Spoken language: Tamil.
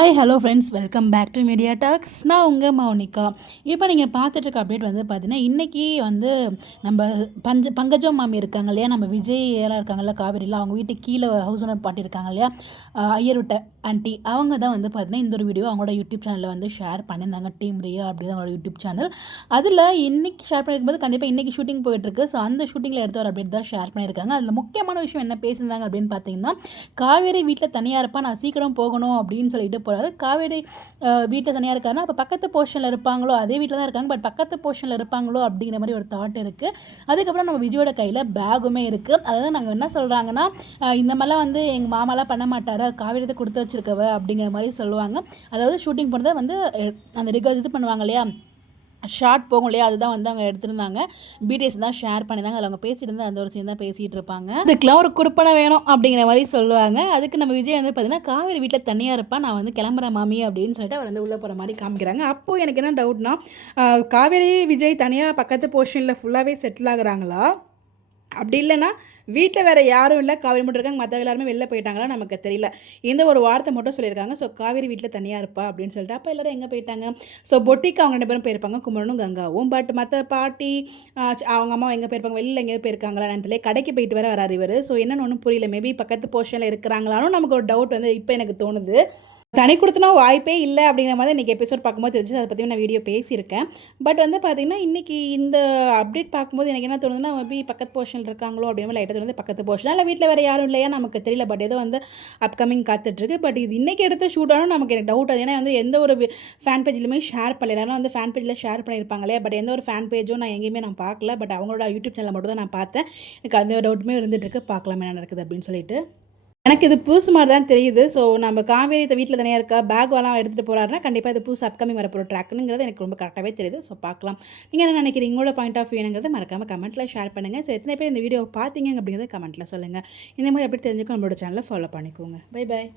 Hi hello friends, welcome back to media talks. நான் உங்கள் மௌனிகா. இப்போ நீங்கள் பார்த்துட்ருக்க அப்டேட் வந்து பார்த்தீங்கன்னா, இன்றைக்கி வந்து நம்ம பங்கஜம் மாமி இருக்காங்க இல்லையா, நம்ம விஜய் எல்லாம் இருக்காங்கல்ல காவேரியில், அவங்க வீட்டுக்கு கீழே ஹவுஸ் ஓனர் பாட்டி இருக்காங்க இல்லையா, ஐயர் விட்ட ஆண்டி, அவங்க தான் வந்து பார்த்தீங்கன்னா இந்த ஒரு வீடியோ அவங்களோட யூடியூப் சேனலில் வந்து ஷேர் பண்ணியிருந்தாங்க. டீம் ரியா அப்படின்னு அவங்களோட யூடியூப் சேனல். அதில் இன்றைக்கி ஷேர் பண்ணியிருக்கும்போது கண்டிப்பாக இன்றைக்கி ஷூட்டிங் போயிட்டுருக்கு. ஸோ அந்த ஷூட்டிங்கில் எடுத்த ஒரு அப்டேட் தான் ஷேர் பண்ணியிருக்காங்க. அதில் முக்கியமான விஷயம் என்ன பேசியிருந்தாங்க அப்படின்னு பார்த்தீங்கன்னா, காவேரி வீட்டில் தனியாக இருப்பா, நான் சீக்கிரம் போகணும் அப்படின்னு சொல்லிட்டு போகிறாரு. காவேரி வீட்டில் தனியாக இருக்காருன்னா அப்போ பக்கத்து போர்ஷனில் இருப்பாங்களோ, அதே வீட்டில் தான் இருக்காங்க, பட் பக்கத்து போர்ஷனில் இருப்பாங்களோ அப்படிங்கிற மாதிரி ஒரு தாட் இருக்குது. அதுக்கப்புறம் நம்ம விஜயோட கையில் பேகுமே இருக்குது. அதாவது நாங்கள் என்ன சொல்கிறாங்கன்னா, இந்த மாதிரிலாம் வந்து எங்கள் மாமாலாம் பண்ண மாட்டாரா, காவேரி கொடுத்து வச்சிருக்கவ அப்படிங்கிற மாதிரி சொல்லுவாங்க. அதாவது ஷூட்டிங் போனதை வந்து அந்த இது பண்ணுவாங்க இல்லையா, ஷார்ட் போகும் இல்லையா, அதுதான் வந்து அவங்க எடுத்திருந்தாங்க. பிடிஎஸ் தான் ஷேர் பண்ணியிருந்தாங்க. அதில் அவங்க பேசிட்டு இருந்தால் அந்த ஒரு சீன் தான் பேசிகிட்டு இருப்பாங்க. அதுக்கெலாம் ஒரு குடுப்பனை வேணும் அப்படிங்கிற மாதிரி சொல்லுவாங்க. அதுக்கு நம்ம விஜய் வந்து பார்த்தீங்கன்னா, காவேரி வீட்டில் தனியாக இருப்பான், நான் வந்து கிளம்புறேன் மாமி அப்படின்னு சொல்லிட்டு அவர் வந்து உள்ளே போகிற மாதிரி காமிக்கிறாங்க. அப்போது எனக்கு என்ன டவுட்னா, காவேரி விஜய் தனியாக பக்கத்து போர்ஷனில் ஃபுல்லாகவே செட்டில் ஆகுறாங்களா, அப்படி இல்லைன்னா வீட்டில் வேறு யாரும் இல்லை, காவேரி மட்டும் இருக்காங்க, மற்ற எல்லாருமே வெளில போயிட்டாங்களா நமக்கு தெரியல. இந்த ஒரு வார்த்தை மட்டும் சொல்லியிருக்காங்க. ஸோ காவேரி வீட்டில் தனியாக இருப்பா அப்படின்னு சொல்லிட்டு. அப்போ எல்லோரும் எங்கே போயிட்டாங்க? ஸோ பொட்டிக்கு அவங்க 2 பேரும் போயிருப்பாங்க, குமரனும் கங்காவும். பட் மற்ற பாட்டி அவங்க அம்மா எங்கே போயிருப்பாங்க, வெளியில் எங்கேயோ போயிருக்காங்களா தெரியல. கடைக்கு போயிட்டு வராரு இவர். ஸோ என்னென்னு ஒன்றும் புரியல. மேபி பக்கத்து போர்ஷனில் இருக்கிறாங்களாலும் நமக்கு ஒரு டவுட் வந்து இப்போ எனக்கு தோணுது. தனி கொடுத்தனா வாய்ப்பே இல்லை அப்படிங்கிற மாதிரி இன்றைக்கி எபிசோட் பார்க்கும்போது தெரிஞ்சு, அதை பற்றி நான் வீடியோ பேசியிருக்கேன். பட் வந்து பார்த்திங்கன்னா இன்றைக்கி இந்த அப்டேட் பார்க்கும்போது எனக்கு என்ன தோணுதுன்னா, மேபி பக்கத்து போர்ஷன் இருக்காங்களோ அப்படின்னு லைட்டாக தோணுது. பக்கத்து போர்ஷன் இல்லை வீட்டில் வேறு யாரும் இல்லையா நமக்கு தெரியல. பட் ஏதோ வந்து அப்கமிங் காத்துட்ருக்கு. பட் இது இன்றைக்கி எடுத்த ஷூட் ஆனால் நமக்கு எனக்கு டவுட் அது. ஏன்னா வந்து எந்த ஒரு ஃபேன் பேஜ்லையுமே ஷேர் பண்ணல. வந்து ஃபேன் பேஜில் ஷேர் பண்ணியிருப்பாங்க இல்லையா, பட் எந்த ஒரு ஃபேன் பேஜும் நான் எங்கேயுமே நான் பார்க்கல. பட் அவங்களோட யூடியூப் சேனலில் மட்டும் தான் நான் பார்த்தேன். எனக்கு அந்த டவுட்டுமே இருந்துகிட்ருக்கு. பார்க்கலாம் என்ன நடக்குது அப்படின்னு சொல்லிட்டு. எனக்கு இது புதுசு மாதிரி தான் தெரியுது. ஸோ நம்ம காவேரி வீட்டில் தனியாக இருக்கா, பேக்லாம் எடுத்துகிட்டு போகிறாருன்னா கண்டிப்பாக இது புதுசு அப்கமிங் வரப்போகிற ட்ராக்குங்கிறது எனக்கு ரொம்ப கரெக்டாகவே தெரியுது. ஸோ பார்க்கலாம். நீங்கள் என்ன நினைக்கிறீங்க, உங்களோட பாயிண்ட் ஆஃப் வியூங்கிறத மறக்காமல் கமெண்ட்டில் ஷேர் பண்ணுங்கள். ஸோ எத்தனை பேர் இந்த வீடியோ பார்த்தீங்க அப்படிங்கிறத கமெண்ட்டில் சொல்லுங்கள். இந்த மாதிரி எப்படி தெரிஞ்சுக்கோ நம்மளோட சேனலை ஃபாலோ பண்ணிக்கோங்க. Bye bye.